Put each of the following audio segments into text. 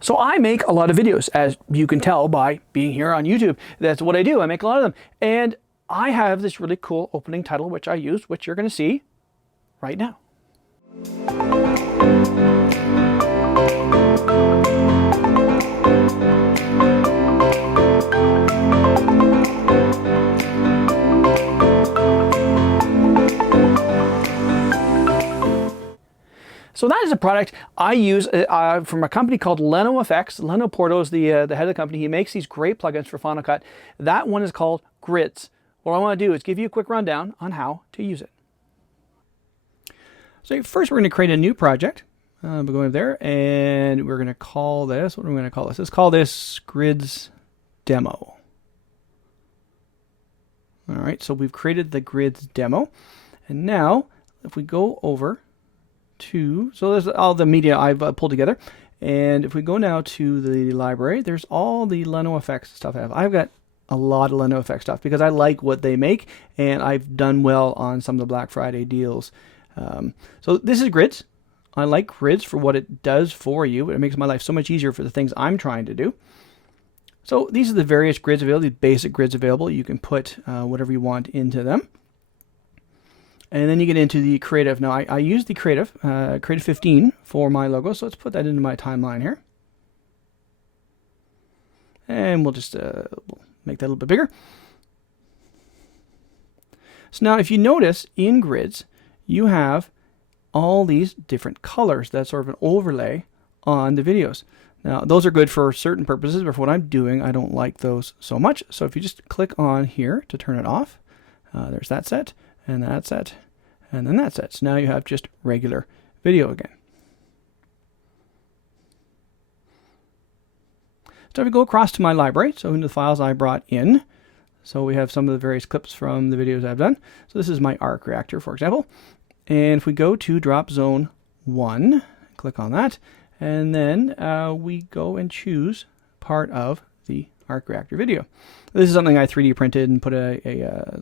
So I make a lot of videos, as you can tell by being here on YouTube. That's what I do. I make a lot of them. And I have this really cool opening title, which I use, which you're going to see right now. So that is a product I use from a company called Leno Effects. Leno Porto is the head of the company. He makes these great plugins for Final Cut. That one is called Grids. What I want to do is give you a quick rundown on how to use it. So first we're going to create a new project. We're going there and we're going to call this, what are we going to call this? Let's call this Grids Demo. All right, so we've created the Grids Demo. And now if we go over so there's all the media I've pulled together, and if we go now to the library, there's all the Leno Effects stuff I have. I've got a lot of Leno Effects stuff because I like what they make, and I've done well on some of the Black Friday deals. So this is Grids. I like Grids for what it does for you. It makes my life so much easier for the things I'm trying to do. So these are the various grids available, the basic grids available. You can put whatever you want into them. And then you get into the creative. Now I use the creative 15 for my logo. So let's put that into my timeline here. And we'll just make that a little bit bigger. So now if you notice in grids, you have all these different colors. That's sort of an overlay on the videos. Now those are good for certain purposes, but for what I'm doing, I don't like those so much. So if you just click on here to turn it off, there's that set. And that's it. And then that's it. So now you have just regular video again. So if we go across to my library, so into the files I brought in, so we have some of the various clips from the videos I've done. So this is my arc reactor, for example. And if we go to drop zone 1, click on that, and then we go and choose part of the arc reactor video. This is something I 3D printed and put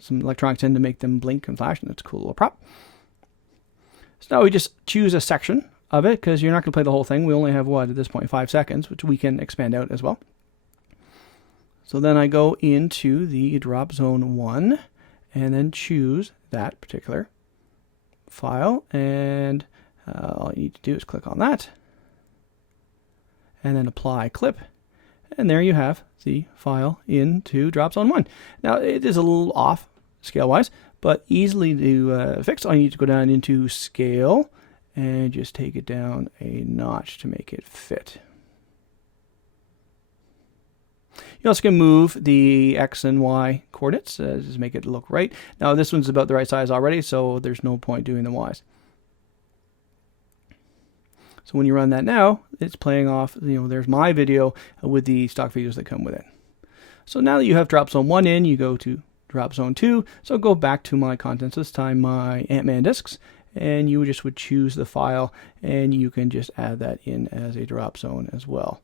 some electronics in to make them blink and flash, and it's a cool little prop. So now we just choose a section of it because you're not going to play the whole thing. We only have, what, at this point, 5 seconds, which we can expand out as well. So then I go into the drop zone 1 and then choose that particular file, and all you need to do is click on that and then apply clip. And there you have the file into drop zone 1. Now it is a little off scale wise, but easily to fix. All you need to go down into scale and just take it down a notch to make it fit. You also can move the X and Y coordinates to make it look right. Now this one's about the right size already, so there's no point doing the Y's. So when you run that now, it's playing off, there's my video with the stock videos that come with it. So now that you have drop zone 1 in, you go to drop zone 2. So go back to my contents, this time my Ant-Man discs, and you just would choose the file, and you can just add that in as a drop zone as well.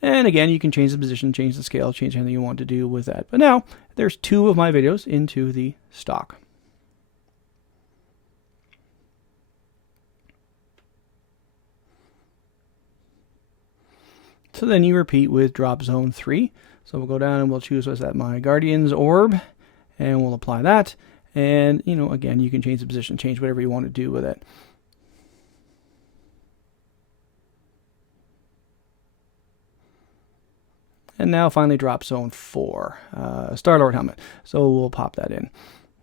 And again, you can change the position, change the scale, change anything you want to do with that. But now, there's 2 of my videos into the stock. So then you repeat with drop zone 3. So we'll go down and we'll choose, what's that, my Guardians orb, and we'll apply that. And, again, you can change the position, change whatever you want to do with it. And now finally drop zone 4, Star-Lord helmet. So we'll pop that in.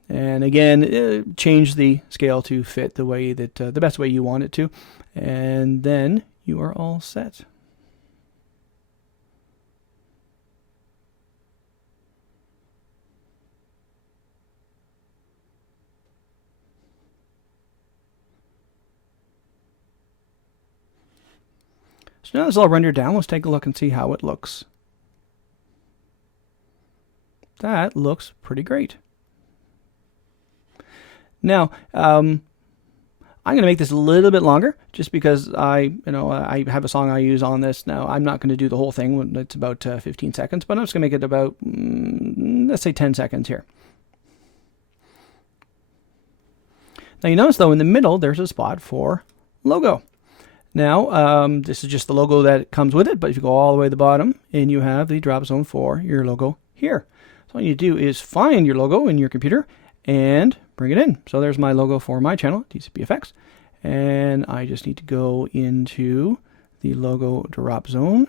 And again, change the scale to fit the way that, the best way you want it to. And then you are all set. So now this is all rendered down. Let's take a look and see how it looks. That looks pretty great. Now, I'm going to make this a little bit longer just because I have a song I use on this. Now, I'm not going to do the whole thing. It's about 15 seconds, but I'm just going to make it about, let's say 10 seconds here. Now you notice though in the middle there's a spot for logo. Now this is just the logo that comes with it, but if you go all the way to the bottom and you have the drop zone for your logo here. So all you do is find your logo in your computer and bring it in. So there's my logo for my channel, TCPFX, and I just need to go into the logo drop zone,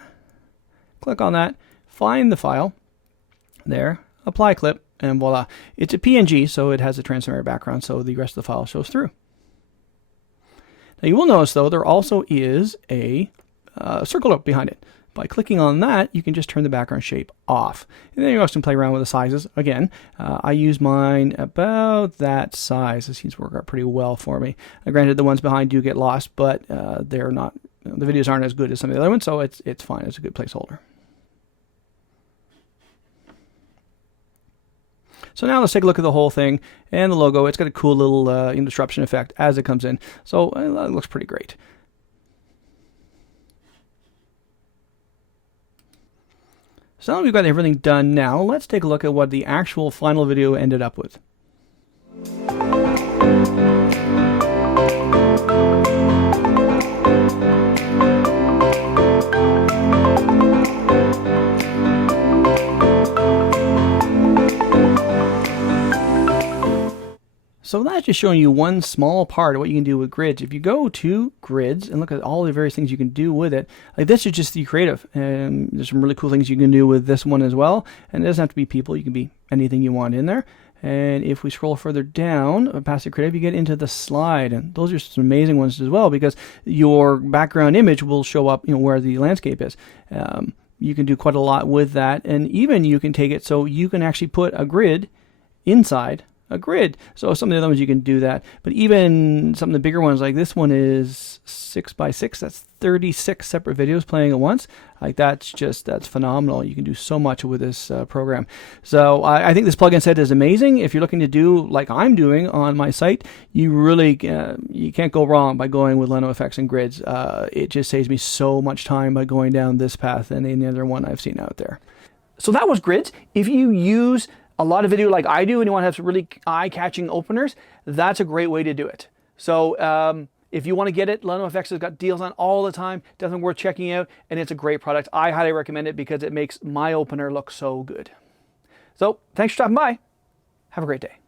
click on that, find the file there, apply clip, and voila. It's a PNG, so it has a transparent background, so the rest of the file shows through. Now you will notice though there also is a circle up behind it. By clicking on that, you can just turn the background shape off. And then you also can play around with the sizes. Again, I use mine about that size. This seems to work out pretty well for me. Granted, the ones behind do get lost, but they're not. The videos aren't as good as some of the other ones, so it's fine. It's a good placeholder. So now let's take a look at the whole thing and the logo. It's got a cool little disruption effect as it comes in. So it looks pretty great. So now we've got everything done now, let's take a look at what the actual final video ended up with. So that's just showing you one small part of what you can do with grids. If you go to grids and look at all the various things you can do with it, like this is just the creative. And there's some really cool things you can do with this one as well. And it doesn't have to be people. You can be anything you want in there. And if we scroll further down past the creative, you get into the slide. And those are some amazing ones as well, because your background image will show up, where the landscape is. You can do quite a lot with that. And even you can take it so you can actually put a grid inside a grid. So some of the other ones you can do that, but even some of the bigger ones, like this one is 6x6. That's 36 separate videos playing at once. Like that's phenomenal. You can do so much with this program. So I think this plugin set is amazing. If you're looking to do like I'm doing on my site, you really you can't go wrong by going with LenoFX and grids. It just saves me so much time by going down this path than any other one I've seen out there. So that was grids. If you use a lot of video like I do and you want to have some really eye-catching openers, that's a great way to do it. So if you want to get it, LenoFX has got deals on all the time. Definitely worth checking out, and it's a great product. I highly recommend it because it makes my opener look so good. So thanks for stopping by. Have a great day.